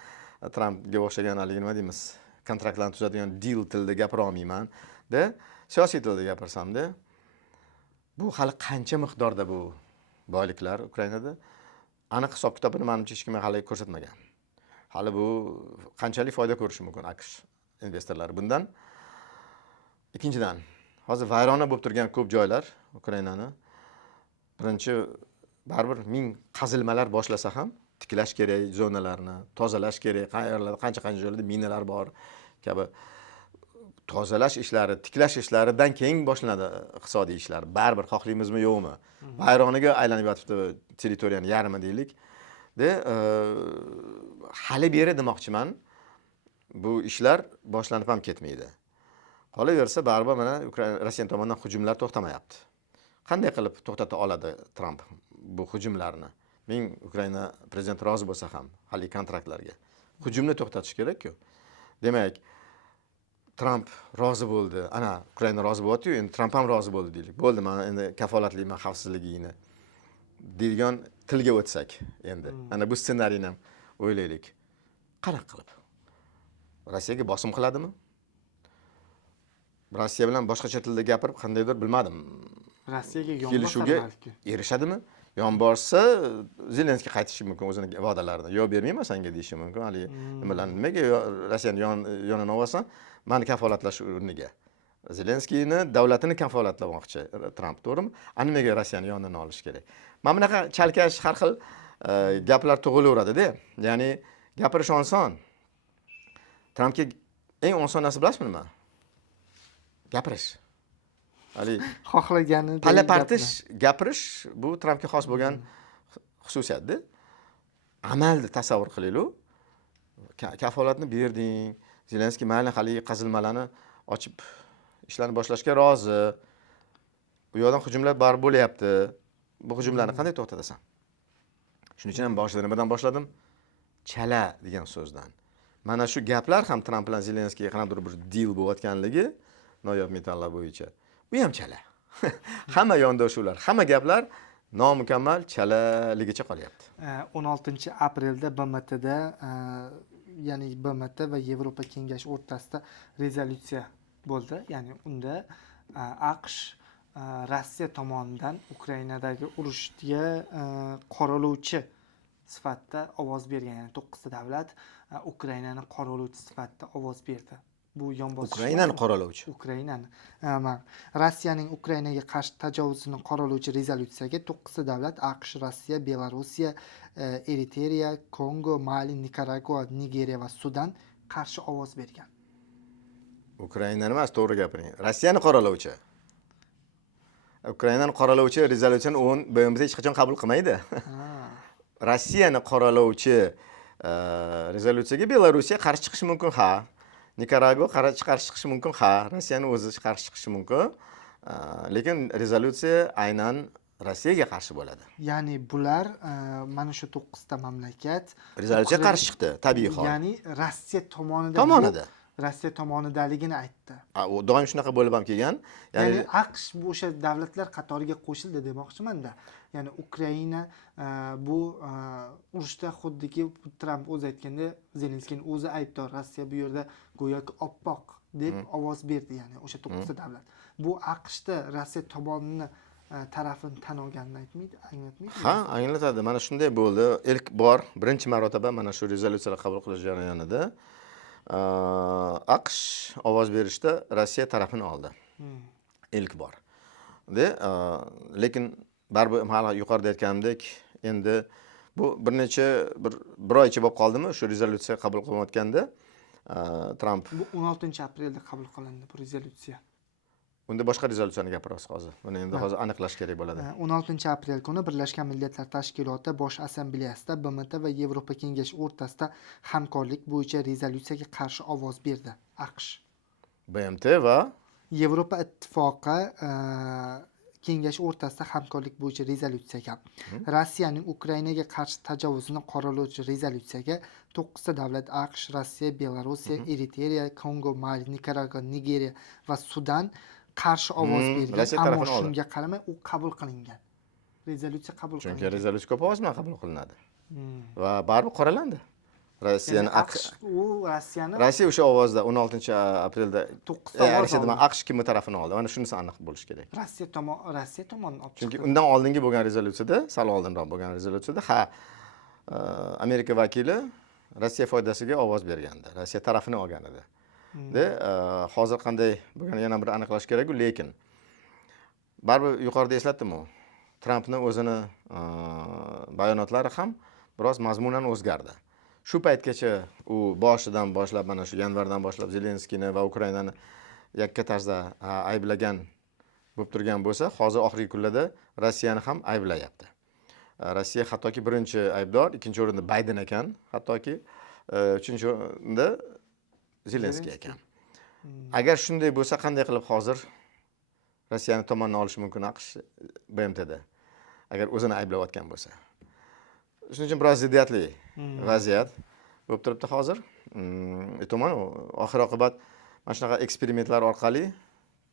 Trampga o'xshagan haligi nima deymiz? Kontraktlarni tuzadigan deal tilida gapira olmayman. Siyosiy tilda gapirsam-da, bu hali qancha miqdorda bu boyliklar Ukrainada? Aniq hisob kitobini menimcha hech kim hali ko'rsatmagan. Hali bu qanchalik foyda ko'rishi mumkin AQSh investorlari bundan? Ikkinchidan, hozir vayrona bo'lib turgan ko'p joylar Ukrainani birinchi baribir ming qazilmalar boshlasa ham tiklash kerak, zonalarni tozalash kerak, qayerlarda qancha joylarda minalar bor kabi tozalash ishlari, tiklash ishlaridan keyin boshlanadi iqtisodiy ishlar. Baribir xohlaymizmi yo'qmi? Vayronaga aylanib yotibdi territoriyani yarmi deylik. Hali beri demoqchiman, bu ishlar boshlanib ham ketmaydi. Qolaversa, baribir mana Rossiya tomonidan hujumlar to'xtamayapti. Qanday qilib to'xtata oladi Tramp bu hujumlarni? Men Ukraina prezidenti rozi bo'lsa ham hali kontraktlarga hujumni to'xtatish kerak-ku. Demak, Tramp rozi bo'ldi. Ana Ukraina rozi bo'lyapti-yu, endi Tramp ham rozi bo'ldi deylik. Bo'ldi, men endi kafolatlayman xavfsizligingni deydigan tilga o'tsak endi. Ana bu ssenariyni ham o'ylaylik. Qanaqa qilib? Rossiyaga bosim qiladimi? Rossiya bilan boshqacha tilda gapirib, qandaydir bilmadim. Rossiyaga kelishuvga erishadimi? Yon borsa, Zelenskiy qaytishi mumkin o'zining va'dalarini. Yo'q, bermayman senga deyishi mumkin. Hali nimaga Rossiyani yonini olsan, meni kafolatlash o'rniga. Zelenskiyni davlatini kafolatlamoqchi Tramp, to'g'rimi? Nimaga Rossiyani yonini olish kerak? Mana bunaqa chalkash har xil gaplar tug'ilaveradi-da. Ya'ni gapirish oson. Trampga eng oson narsa bilasizmi nima? Gapirish. Hali xohlaganini palapartish, gapirish bu Trampga xos bo'lgan xususiyat-da. Amalda tasavvur qiling-ku. Kafolatni berding. Zelenskiy mayli hali qazilmalarni ochib ishlarni boshlashga rozi. u yoqdan hujumlar baribir bo'lyapti. Bu hujumlarni qanday to'xtatasan? Shuning uchun ham boshida nimadan boshladim? Chala degan so'zdan. Mana shu gaplar ham Tramp bilan Zelenskiyga qanaqadir bir deal bo'layotganligi noyob metallar bo'yicha. Bu ham chala. Hamma yondashuvlar, hamma gaplar nomukammal chalaligicha qolyapti. 16 aprelda BMTda ya'ni BMT va Yevropa Kengashi o'rtasida rezolyutsiya bo'ldi. Ya'ni unda AQSh Rossiya tomonidan Ukrainadagi urushga qoralovchi sifatida ovoz bergan. Ya'ni 9 ta davlat Ukrainani qoralovchi sifatida ovoz berdi. Bu yonboshish Ukrainani qoralovchi. Ukrainani. Rossiyaning Ukrainaga qarshi tajovuzini qoralovchi rezolyutsiyaga 9 ta davlat AQSh, Rossiya, Belorussiya, Eritreya, Kongo, Mali, Nikaragua, Nigeriya va Sudan qarshi ovoz bergan. Ukrainani emas, to'g'ri gapiring. Rossiyani qoralovchi. Ukrainani qoralovchi rezolyutsiyani BMT hech qachon qabul qilmaydi. Rossiyani qoralovchi rezolyutsiyaga Belorussiya qarshi chiqishi mumkin, ha. Nikaragua qarshi chiqishi mumkin, ha. Rossiyani o'zi qarshi chiqishi mumkin. Lekin rezolyutsiya aynan Rossiyaga qarshi bo'ladi. Ya'ni bular mana shu 9 ta mamlakat rezolyutsiyaga qarshi chiqdi, tabiiy hol. Ya'ni Rossiya Tomonida. Rossiya tomonidaligini aytdi. U doim shunaqa bo'lib ham kelgan. Ya'ni AQSh bu o'sha davlatlar qatoriga qo'shildi demoqchiman-da. Ya'ni Ukraina bu urushda xuddiki Tramp o'zi aytganda Zelenskiyning o'zi aybdor. Rossiya bu yerda go'yoki oppoq deb ovoz berdi, ya'ni o'sha 9 ta davlat. Bu AQShda Rossiya tomonining tarafini tan olganini anglatmaydi. Ha, anglatadi. Mana shunday bo'ldi. Ilk bor, birinchi marotaba mana shu rezolyutsiyalar qabul qilish jarayonida AQSh ovoz berishda Rossiya tarafini oldi. Ilk bor. Lekin baribir hali yuqorida aytganimdek, endi bu bir oycha bo'lib qoldimi shu rezolyutsiya qabul qilinayotganda Tramp. Bu 16 aprelda qabul qilindi bu rezolyutsiya. Unda boshqa rezolyutsiyani gapiramiz hozir. Buni endi hozir aniqlash kerak bo'ladi. 16 aprel kuni Birlashgan Millatlar Tashkiloti Bosh Assambleyasida BMT va Yevropa Kengashi o'rtasida hamkorlik bo'yicha rezolyutsiyaga qarshi ovoz berdi. AQSh. BMT va Yevropa Ittifoqi Kengashi o'rtasida hamkorlik bo'yicha rezolyutsiyaga, Rossiyaning Ukrainaga qarshi tajovuzini qoralovchi rezolyutsiyaga 9 ta davlat AQSh, Rossiya, Belorussiya, Eritreya, Kongo, Mali, Nikaragua, Nigeriya va Sudan qarshi ovoz bergan. Ammo shunga qaramay u qabul qilingan. Rezolyutsiya qabul qilingan. Chunki rezolyutsiya ko'p ovoz bilan qabul qilinadi. Va baribir qoralandi. Rossiya o'sha ovozda 16 aprelda 9 ta ovoz oldi. AQSh kimning tarafini oldi? Mana shunisi aniq bo'lish kerak. Rossiya tomonidan olib chiqdi. Chunki undan oldingi bo'lgan rezolyutsiyada, sal oldinroq bo'lgan rezolyutsiyada Amerika vakili Rossiya foydasiga ovoz bergandi. Rossiya tarafini olgan edi. Hozir qanday bo'lganini yana bir aniqlash kerak, lekin baribir yuqorida eslatdim-ku. Trampning o'zini bayonotlari ham biroz mazmunan o'zgardi. Shu paytgacha u boshidan boshlab, mana shu yanvardan boshlab Zelenskiyni va Ukrainani yakka tarzda ayblagan bo'lib turgan bo'lsa, hozir oxirgi kunlarda Rossiyani ham ayblayapti. Rossiya hattoki birinchi aybdor, ikkinchi o'rinda Bayden ekan, hattoki uchinchi o'rinda Zelenskiy ekan. Agar shunday bo'lsa, qanday qilib hozir Rossiyani tomonidan olish mumkin AQSh BMTda? Agar o'zini ayblayotgan bo'lsa. Shuning uchun biroz ziddiyatli vaziyat bo'lib turibdi hozir. Aytaman, oxir oqibat mana shunaqa eksperimentlar orqali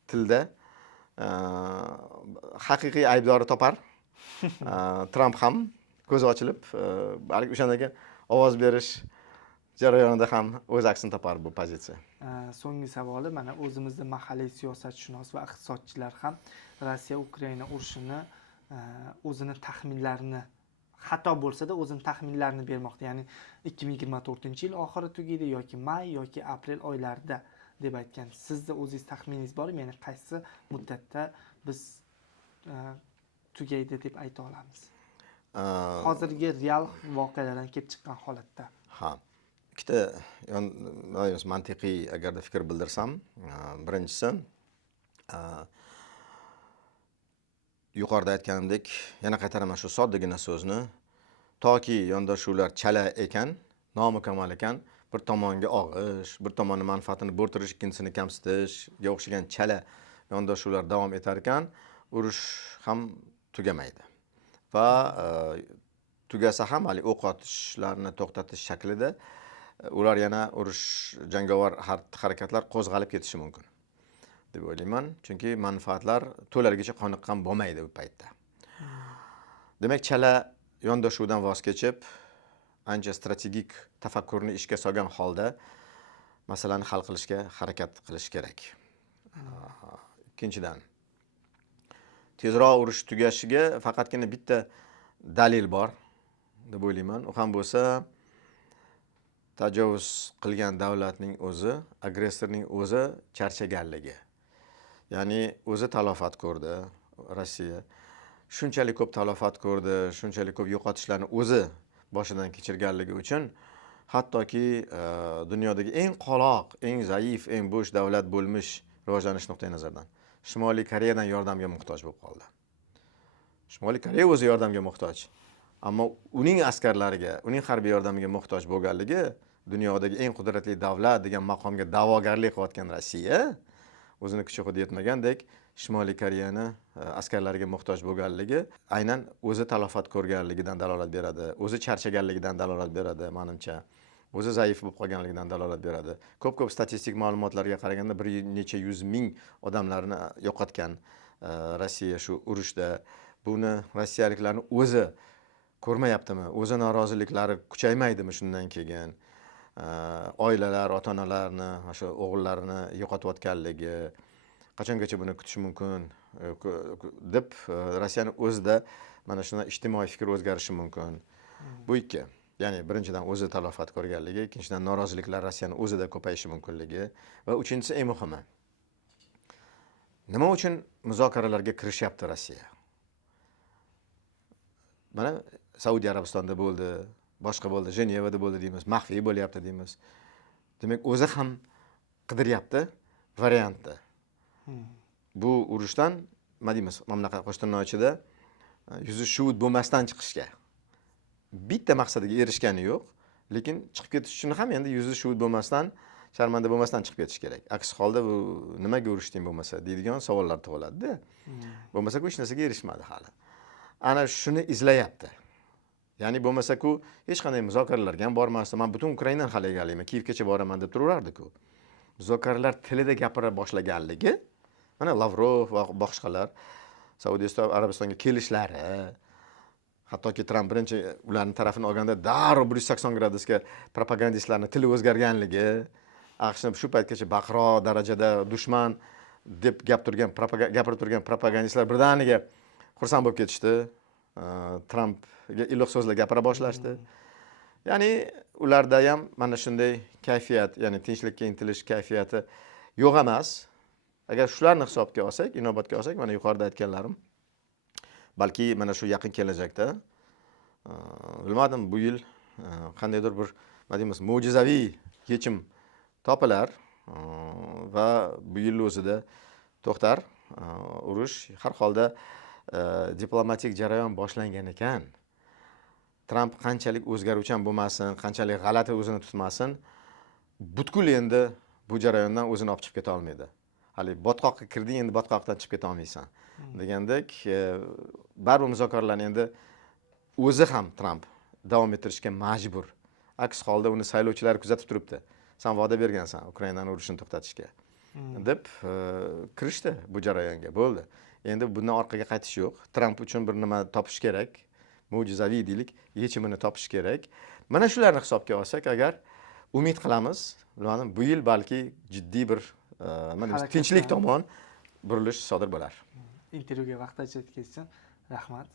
tilda haqiqiy aybdori topar. Tramp ham ko'zi ochilib, balki o'shandagi ovoz berish jarayonida ham o'z aksini topar bu pozitsiya. So'nggi savoli, mana o'zimizda mahalliy siyosatshunos va iqtisodchilar ham Rossiya Ukraina urushini o'zini taxminlarini, xato bo'lsa-da o'zini taxminlarini bermoqda. Ya'ni 2024-yil oxiri tugaydi yoki may yoki aprel oylarida deb aytgan. Sizda o'zingiz taxminingiz bormi? Ya'ni qaysi muddatda biz tugaydi deb ayta olamiz? Hozirgi real voqealardan kelib chiqqan holatda. Ha. Ikkita mantiqiy agarda fikr bildirsam, birinchisi yuqorida aytganimdek, yana qaytaraman shu soddagina so'zni, toki yondashuvlar chala ekan, nomukammal ekan, bir tomonga og'ish, bir tomonni manfaatini bo'rttirish, ikkinchisini kamsitishga o'xshagan chala yondashuvlar davom etar ekan, urush ham tugamaydi. Va tugasa ham hali o'q otishlarni to'xtatish shaklida ular yana urush jangovar harakatlar qo'zg'alib ketishi mumkin deb o'ylayman. Chunki manfaatlar to'laligicha qoniqqan bo'lmaydi bu paytda. Demak, chala yondashuvdan voz kechib, ancha strategik tafakkurni ishga solgan holda masalani hal qilishga harakat qilish kerak. Ikkinchidan, tezroq urush tugashiga faqatgina bitta dalil bor deb o'ylayman. U ham bo'lsa, tajovuz qilgan davlatning o'zi, agressorning o'zi charchaganligi. Ya'ni o'zi talofat ko'rdi, Rossiya. Shunchalik ko'p talofat ko'rdi, shunchalik ko'p yo'qotishlarni o'zi boshidan kechirganligi uchun hattoki dunyodagi eng qoloq, eng zaif, eng bo'sh davlat bo'lmish rivojlanish nuqtai nazaridan Shimoliy Koreyadan yordamga muhtoj bo'lib qoldi. Shimoliy Koreya o'zi yordamga muhtoj. Ammo uning askarlariga, uning harbiy yordamiga muhtoj bo'lganligi dunyodagi eng qudratli davlat degan maqomga da'vogarlik qilayotgan Rossiya o'zini kuchi hudud yetmagandek Shimoliy Koreyani askarlariga muhtoj bo'lganligi aynan o'zi talofat ko'rganligidan dalolat beradi, o'zi charchaganligidan dalolat beradi menimcha. O'zi zaif bo'lib qolganligidan dalolat beradi. Ko'p statistik ma'lumotlarga qaraganda bir necha yuz ming odamlarni yo'qotgan Rossiya shu urushda. Buni rossiyaliklarning o'zi ko'rmayaptimi? O'zi noroziliklari kuchaymaydimi shundan keyin? Oilalar, ota-onalarni, o'sha o'g'illarini yo'qotayotganligi qachongacha buni kutish mumkin deb Rossiyaning o'zida mana shunday ijtimoiy fikr o'zgarishi mumkin. Bu ikki. Ya'ni birinchidan o'zi talofat ko'rganligi, ikkinchidan noroziliklar Rossiyaning o'zida ko'payishi mumkinligi va uchinchisi eng muhimi. Nima uchun muzokaralarga kirishyapti Rossiya? Mana Saudiya Arabistonda bo'ldi, boshqa bo'ldi, Jenevada bo'ldi deymiz, maxfiy bo'lyapti deymiz. Demak, o'zi ham qidiryapti variantni. Bu urushdan, nima deymiz, mamlakat qo'shtirnoq ichida yuzi shuvut bo'lmasdan chiqishga bitta maqsadiga erishgani yo'q, lekin chiqib ketish uchun ham endi yuzi shuvut bo'lmasdan, sharmanda bo'lmasdan chiqib ketish kerak. Aks holda bu nimaga urushding bo'lmasa deydigan savollar tug'iladi-da. Bo'lmasa-ku hech narsaga erishmadi hali. Ana shuni izlayapti. Ya'ni bo'lmasa-ku hech qanday muzokaralarga ham bormasdi. Men butun Ukrainani hal egalayman, Kiyevgacha boraman deb turaverardi-ku. Muzokaralar tilida gapira boshlaganligi, mana Lavrov va boshqalar Saudiya Arabistonga kelishlari, hattoki Tramp birinchi ularning tarafini olganda darrov 180 gradusga propagandistlarning tili o'zgarganligi, AQShni shu paytgacha baqiroq darajada dushman deb gapirib turgan propagandistlar birdaniga xursand bo'lib ketishdi. Trampga iliq so'zlar gapira boshlashdi. Ya'ni ularda ham mana shunday kayfiyat, ya'ni tinchlikka intilish kayfiyati yo'q emas. Agar shularni hisobga olsak, inobatga olsak, mana yuqorida aytganlarim, balki mana shu yaqin kelajakda, bilmadim, bu yil qandaydir bir, nima deymiz, mo'jizaviy yechim topilar va bu yil o'zida to'xtar urush. Har holda diplomatik jarayon boshlangan ekan. Tramp qanchalik o'zgaruvchan bo'lmasin, qanchalik g'alati o'zini tutmasin, butkul endi bu jarayondan o'zini olib chiqib keta olmaydi. Hali botqoqqa kirding, endi botqoqdan chiqib keta olmaysan degandek, baribir muzokaralarni endi o'zi ham Tramp davom ettirishga majbur. Aks holda uni saylovchilar kuzatib turibdi. Sen va'da bergansan Ukrainani urushini to'xtatishga deb kirishdi bu jarayonga. Bo'ldi. Endi bundan orqaga qaytish yo'q. Tramp uchun bir nima topish kerak. Mo'jizaviy deylik, yechimini topish kerak. Mana shularni hisobga olsak, agar umid qilamiz, bilmadim, bu yil balki jiddiy bir tinchlik tomon burilish sodir bo'lar. Intervyuga vaqt ajratganingiz uchun rahmat.